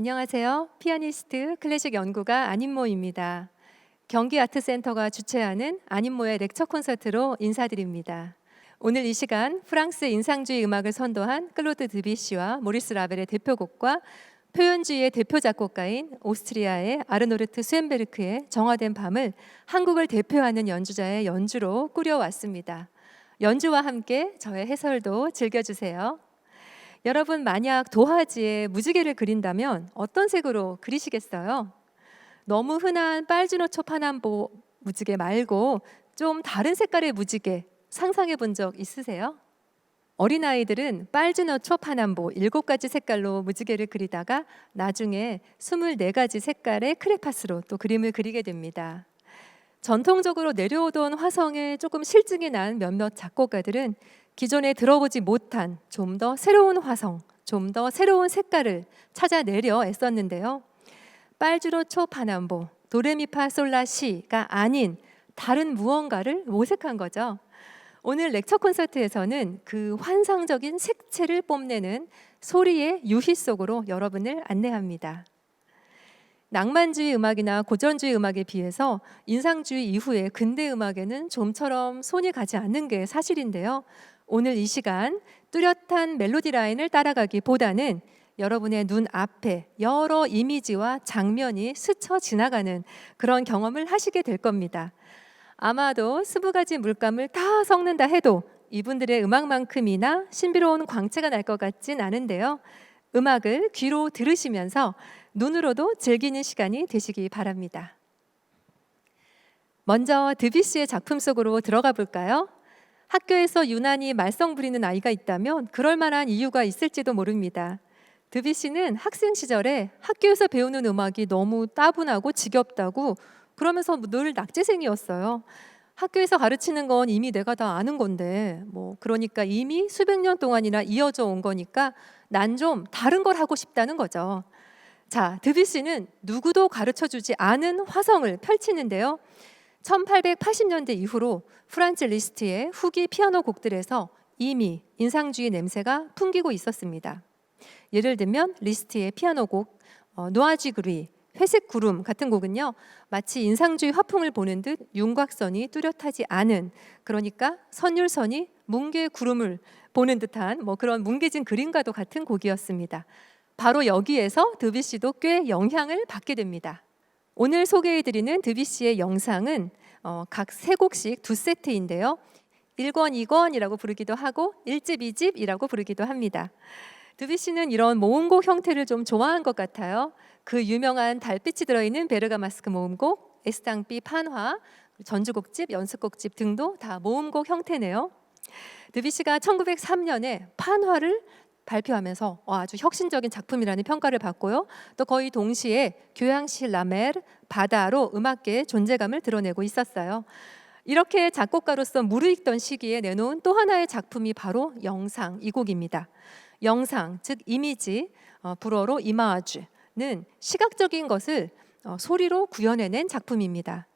안녕하세요. 피아니스트 클래식 연구가 안인모입니다. 경기아트센터가 주최하는 안인모의 렉처 콘서트로 인사드립니다. 오늘 이 시간 프랑스 인상주의 음악을 선도한 클로드 드뷔시와 모리스 라벨의 대표곡과 표현주의의 대표 작곡가인 오스트리아의 아르노르트 스웬베르크의 정화된 밤을 한국을 대표하는 연주자의 연주로 꾸려왔습니다. 연주와 함께 저의 해설도 즐겨주세요. 여러분, 만약 도화지에 무지개를 그린다면 어떤 색으로 그리시겠어요? 너무 흔한 빨주노초 파남보 무지개 말고 좀 다른 색깔의 무지개 상상해 본 적 있으세요? 어린아이들은 빨주노초 파남보 7가지 색깔로 무지개를 그리다가 나중에 24가지 색깔의 크레파스로 또 그림을 그리게 됩니다. 전통적으로 내려오던 화성에 조금 실증이 난 몇몇 작곡가들은 기존에 들어보지 못한 좀 더 새로운 화성, 좀 더 새로운 색깔을 찾아내려 애썼는데요. 빨주노초 파남보, 도레미파솔라시가 아닌 다른 무언가를 모색한 거죠. 오늘 렉처 콘서트에서는 그 환상적인 색채를 뽐내는 소리의 유희 속으로 여러분을 안내합니다. 낭만주의 음악이나 고전주의 음악에 비해서 인상주의 이후의 근대 음악에는 좀처럼 손이 가지 않는 게 사실인데요. 오늘 이 시간 뚜렷한 멜로디 라인을 따라가기보다는 여러분의 눈 앞에 여러 이미지와 장면이 스쳐 지나가는 그런 경험을 하시게 될 겁니다. 아마도 20가지 물감을 다 섞는다 해도 이분들의 음악만큼이나 신비로운 광채가 날 것 같진 않은데요. 음악을 귀로 들으시면서 눈으로도 즐기는 시간이 되시기 바랍니다. 먼저 드뷔시의 작품 속으로 들어가 볼까요? 학교에서 유난히 말썽 부리는 아이가 있다면 그럴 만한 이유가 있을지도 모릅니다. 드뷔시는 학생 시절에 학교에서 배우는 음악이 너무 따분하고 지겹다고 그러면서 늘 낙제생이었어요. 학교에서 가르치는 건 이미 내가 다 아는 건데 그러니까 이미 수백 년 동안이나 이어져 온 거니까 난 좀 다른 걸 하고 싶다는 거죠. 자, 드뷔시는 누구도 가르쳐주지 않은 화성을 펼치는데요. 1880년대 이후로 프란츠 리스트의 후기 피아노 곡들에서 이미 인상주의 냄새가 풍기고 있었습니다. 예를 들면 리스트의 피아노 곡 노아쥐 그리, 회색 구름 같은 곡은요, 마치 인상주의 화풍을 보는 듯 윤곽선이 뚜렷하지 않은, 그러니까 선율선이 뭉게의 구름을 보는 듯한 그런 뭉개진 그림과도 같은 곡이었습니다. 바로 여기에서 드뷔시도 꽤 영향을 받게 됩니다. 오늘 소개해드리는 드뷔시의 영상은 각 3곡씩 2세트인데요. 1권, 2권이라고 부르기도 하고 1집, 2집이라고 부르기도 합니다. 드뷔시는 이런 모음곡 형태를 좀 좋아한 것 같아요. 그 유명한 달빛이 들어있는 베르가마스크 모음곡, 에스탕비 판화, 전주곡집, 연습곡집 등도 다 모음곡 형태네요. 드뷔시가 1903년에 판화를 발표하면서 아주 혁신적인 작품이라는 평가를 받고요. 또 거의 동시에 교향시 라메르, 바다로 음악계의 존재감을 드러내고 있었어요. 이렇게 작곡가로서 무르익던 시기에 내놓은 또 하나의 작품이 바로 영상, 이 곡입니다. 영상, 즉 이미지, 불어로 이마주는 시각적인 것을 소리로 구현해낸 작품입니다.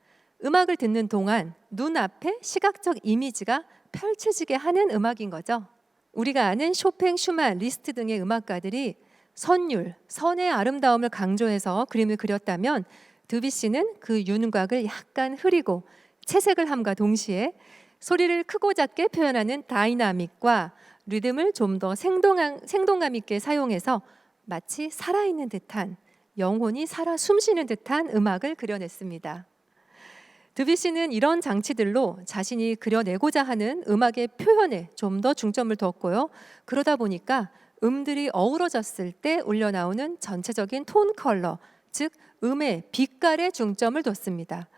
음악을 듣는 동안 눈앞에 시각적 이미지가 펼쳐지게 하는 음악인 거죠. 우리가 아는 쇼팽, 슈만, 리스트 등의 음악가들이 선율, 선의 아름다움을 강조해서 그림을 그렸다면 드뷔시는 그 윤곽을 약간 흐리고 채색을 함과 동시에 소리를 크고 작게 표현하는 다이나믹과 리듬을 좀 더 생동감 있게 사용해서 마치 살아있는 듯한, 영혼이 살아 숨쉬는 듯한 음악을 그려냈습니다. 드뷔시는 이런 장치들로 자신이 그려내고자 하는 음악의 표현에 좀 더 중점을 뒀고요. 그러다 보니까 음들이 어우러졌을 때 울려나오는 전체적인 톤 컬러, 즉 음의 빛깔에 중점을 뒀습니다.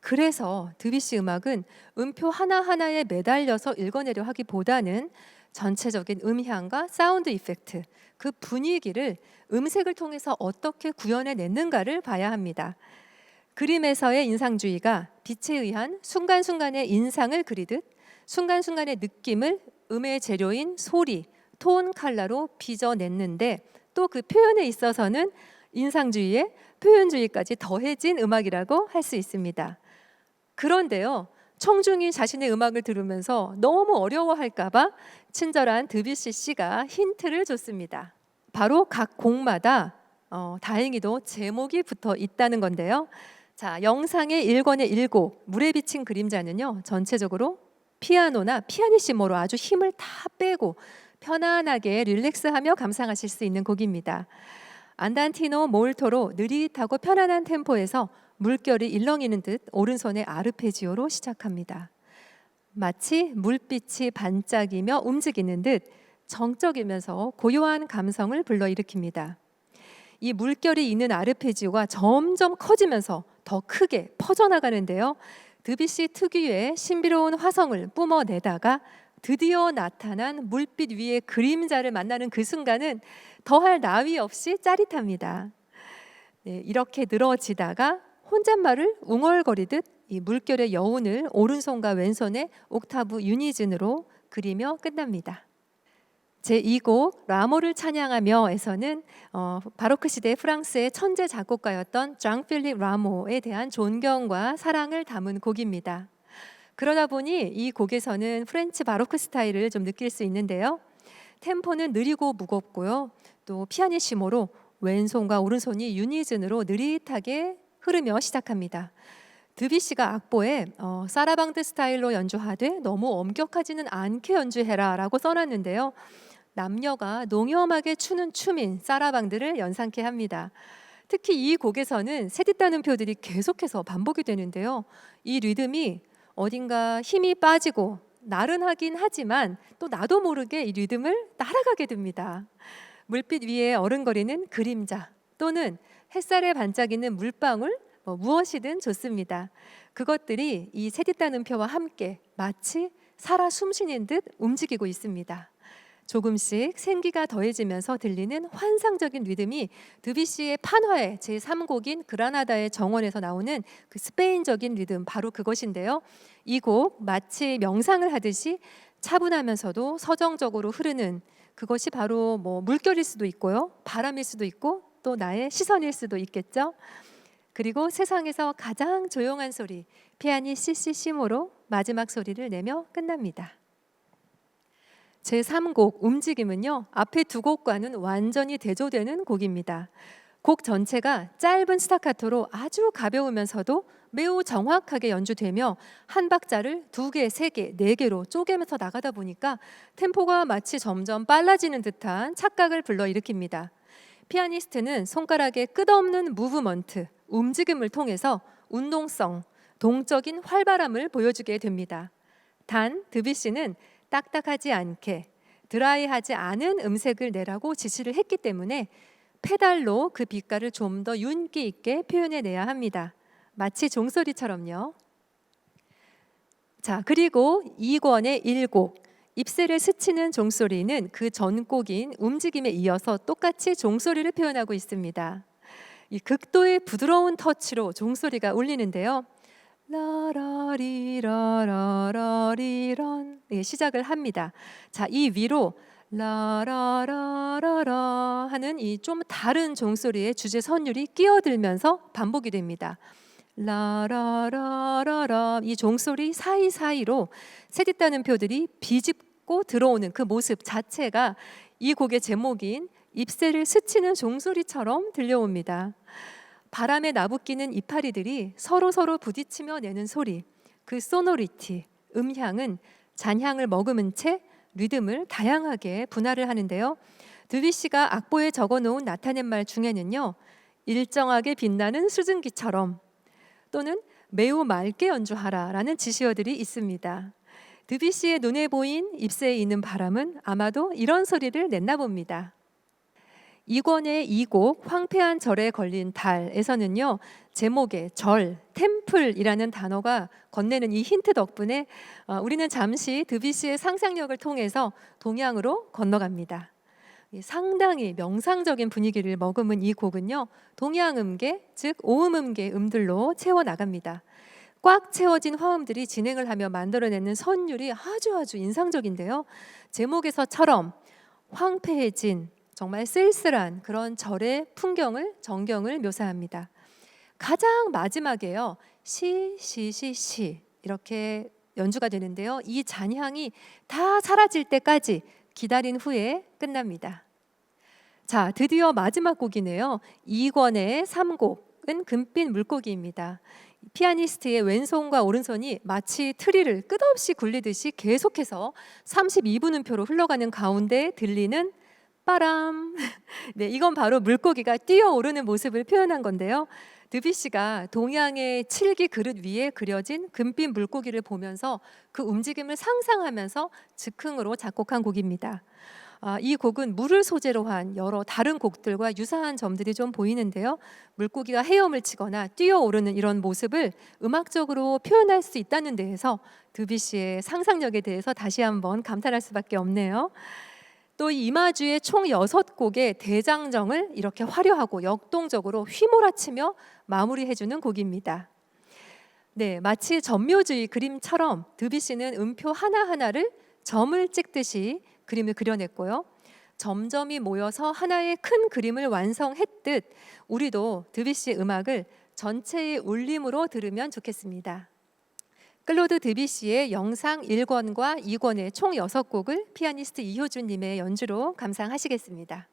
그래서 드뷔시 음악은 음표 하나하나에 매달려서 읽어내려 하기보다는 전체적인 음향과 사운드 이펙트, 그 분위기를 음색을 통해서 어떻게 구현해냈는가를 봐야 합니다. 그림에서의 인상주의가 빛에 의한 순간순간의 인상을 그리듯 순간순간의 느낌을 음의 재료인 소리, 톤, 컬러로 빚어냈는데 또 그 표현에 있어서는 인상주의에 표현주의까지 더해진 음악이라고 할 수 있습니다. 그런데요, 청중이 자신의 음악을 들으면서 너무 어려워할까 봐 친절한 드뷔시 씨가 힌트를 줬습니다. 바로 각 곡마다 다행히도 제목이 붙어 있다는 건데요. 자, 영상의 1권의 1곡 물에 비친 그림자는요, 전체적으로 피아노나 피아니시모로 아주 힘을 다 빼고 편안하게 릴렉스하며 감상하실 수 있는 곡입니다. 안단티노 몰토로 느릿하고 편안한 템포에서 물결이 일렁이는 듯 오른손의 아르페지오로 시작합니다. 마치 물빛이 반짝이며 움직이는 듯 정적이면서 고요한 감성을 불러일으킵니다. 이 물결이 있는 아르페지오가 점점 커지면서 더 크게 퍼져나가는데요. 드뷔시 특유의 신비로운 화성을 뿜어내다가 드디어 나타난 물빛 위의 그림자를 만나는 그 순간은 더할 나위 없이 짜릿합니다. 네, 이렇게 늘어지다가 혼잣말을 웅얼거리듯 이 물결의 여운을 오른손과 왼손의 옥타브 유니즌으로 그리며 끝납니다. 제2곡 라모를 찬양하며에서는 바로크 시대 프랑스의 천재 작곡가였던 장 필립 라모에 대한 존경과 사랑을 담은 곡입니다. 그러다 보니 이 곡에서는 프렌치 바로크 스타일을 좀 느낄 수 있는데요. 템포는 느리고 무겁고요. 또 피아니시모로 왼손과 오른손이 유니즌으로 느릿하게 흐르며 시작합니다. 드뷔시가 악보에 사라방드 스타일로 연주하되 너무 엄격하지는 않게 연주해라 라고 써놨는데요. 남녀가 농염하게 추는 춤인 사라방드를 연상케 합니다. 특히 이 곡에서는 세디따는표들이 계속해서 반복이 되는데요. 이 리듬이 어딘가 힘이 빠지고 나른하긴 하지만 또 나도 모르게 이 리듬을 따라가게 됩니다. 물빛 위에 어른거리는 그림자 또는 햇살에 반짝이는 물방울, 무엇이든 좋습니다. 그것들이 이 세디따는표와 함께 마치 살아 숨쉬는 듯 움직이고 있습니다. 조금씩 생기가 더해지면서 들리는 환상적인 리듬이 드뷔시의 판화의 제3곡인 그라나다의 정원에서 나오는 그 스페인적인 리듬, 바로 그것인데요. 이 곡 마치 명상을 하듯이 차분하면서도 서정적으로 흐르는 그것이 바로 물결일 수도 있고요, 바람일 수도 있고 또 나의 시선일 수도 있겠죠. 그리고 세상에서 가장 조용한 소리, 피아니 시시시모로 마지막 소리를 내며 끝납니다. 제3곡 움직임은요, 앞에 두 곡과는 완전히 대조되는 곡입니다. 곡 전체가 짧은 스타카토로 아주 가벼우면서도 매우 정확하게 연주되며 한 박자를 2개, 3개, 4개로 쪼개면서 나가다 보니까 템포가 마치 점점 빨라지는 듯한 착각을 불러일으킵니다. 피아니스트는 손가락의 끝없는 무브먼트, 움직임을 통해서 운동성, 동적인 활발함을 보여주게 됩니다. 단 드뷔시는 딱딱하지 않게 드라이하지 않은 음색을 내라고 지시를 했기 때문에 페달로 그 빛깔을 좀 더 윤기 있게 표현해내야 합니다. 마치 종소리처럼요. 자, 그리고 2권의 1곡 잎새를 스치는 종소리는 그 전곡인 움직임에 이어서 똑같이 종소리를 표현하고 있습니다. 이 극도의 부드러운 터치로 종소리가 울리는데요. 라라리라라리런 시작을 합니다. 자, 이 위로 라라라라라 하는 이 좀 다른 종소리의 주제 선율이 끼어들면서 반복이 됩니다. 라라라라라 이 종소리 사이사이로 세디따는표들이 비집고 들어오는 그 모습 자체가 이 곡의 제목인 잎새를 스치는 종소리처럼 들려옵니다. 바람에 나부끼는 이파리들이 서로 부딪히며 내는 소리, 그 소노리티, 음향은 잔향을 머금은 채 리듬을 다양하게 분할을 하는데요. 드뷔시가 악보에 적어놓은 나타낸 말 중에는요, 일정하게 빛나는 수증기처럼 또는 매우 맑게 연주하라 라는 지시어들이 있습니다. 드뷔시의 눈에 보인 잎새에 있는 바람은 아마도 이런 소리를 냈나 봅니다. 2권의 2곡 황폐한 절에 걸린 달에서는요, 제목에 절, 템플이라는 단어가 건네는 이 힌트 덕분에 우리는 잠시 드뷔시의 상상력을 통해서 동양으로 건너갑니다. 상당히 명상적인 분위기를 머금은 이 곡은요, 동양음계, 즉 오음음계 음들로 채워나갑니다. 꽉 채워진 화음들이 진행을 하며 만들어내는 선율이 아주 인상적인데요. 제목에서처럼 황폐해진 정말 쓸쓸한 그런 절의 풍경을, 정경을 묘사합니다. 가장 마지막에요, 시 이렇게 연주가 되는데요. 이 잔향이 다 사라질 때까지 기다린 후에 끝납니다. 자, 드디어 마지막 곡이네요. 2권의 3곡은 금빛 물고기입니다. 피아니스트의 왼손과 오른손이 마치 트리를 끝없이 굴리듯이 계속해서 32분음표로 흘러가는 가운데 들리는 빠람. 네, 이건 바로 물고기가 뛰어오르는 모습을 표현한 건데요. 드뷔시가 동양의 칠기 그릇 위에 그려진 금빛 물고기를 보면서 그 움직임을 상상하면서 즉흥으로 작곡한 곡입니다. 이 곡은 물을 소재로 한 여러 다른 곡들과 유사한 점들이 좀 보이는데요. 물고기가 헤엄을 치거나 뛰어오르는 이런 모습을 음악적으로 표현할 수 있다는 데에서 드뷔시의 상상력에 대해서 다시 한번 감탄할 수밖에 없네요. 또 이 이마주의 총 6곡의 대장정을 이렇게 화려하고 역동적으로 휘몰아치며 마무리해주는 곡입니다. 네, 마치 전묘주의 그림처럼 드뷔시는 음표 하나하나를 점을 찍듯이 그림을 그려냈고요. 점점이 모여서 하나의 큰 그림을 완성했듯 우리도 드뷔시 음악을 전체의 울림으로 들으면 좋겠습니다. 클로드 드뷔시의 영상 1권과 2권의 총 6곡을 피아니스트 이효준 님의 연주로 감상하시겠습니다.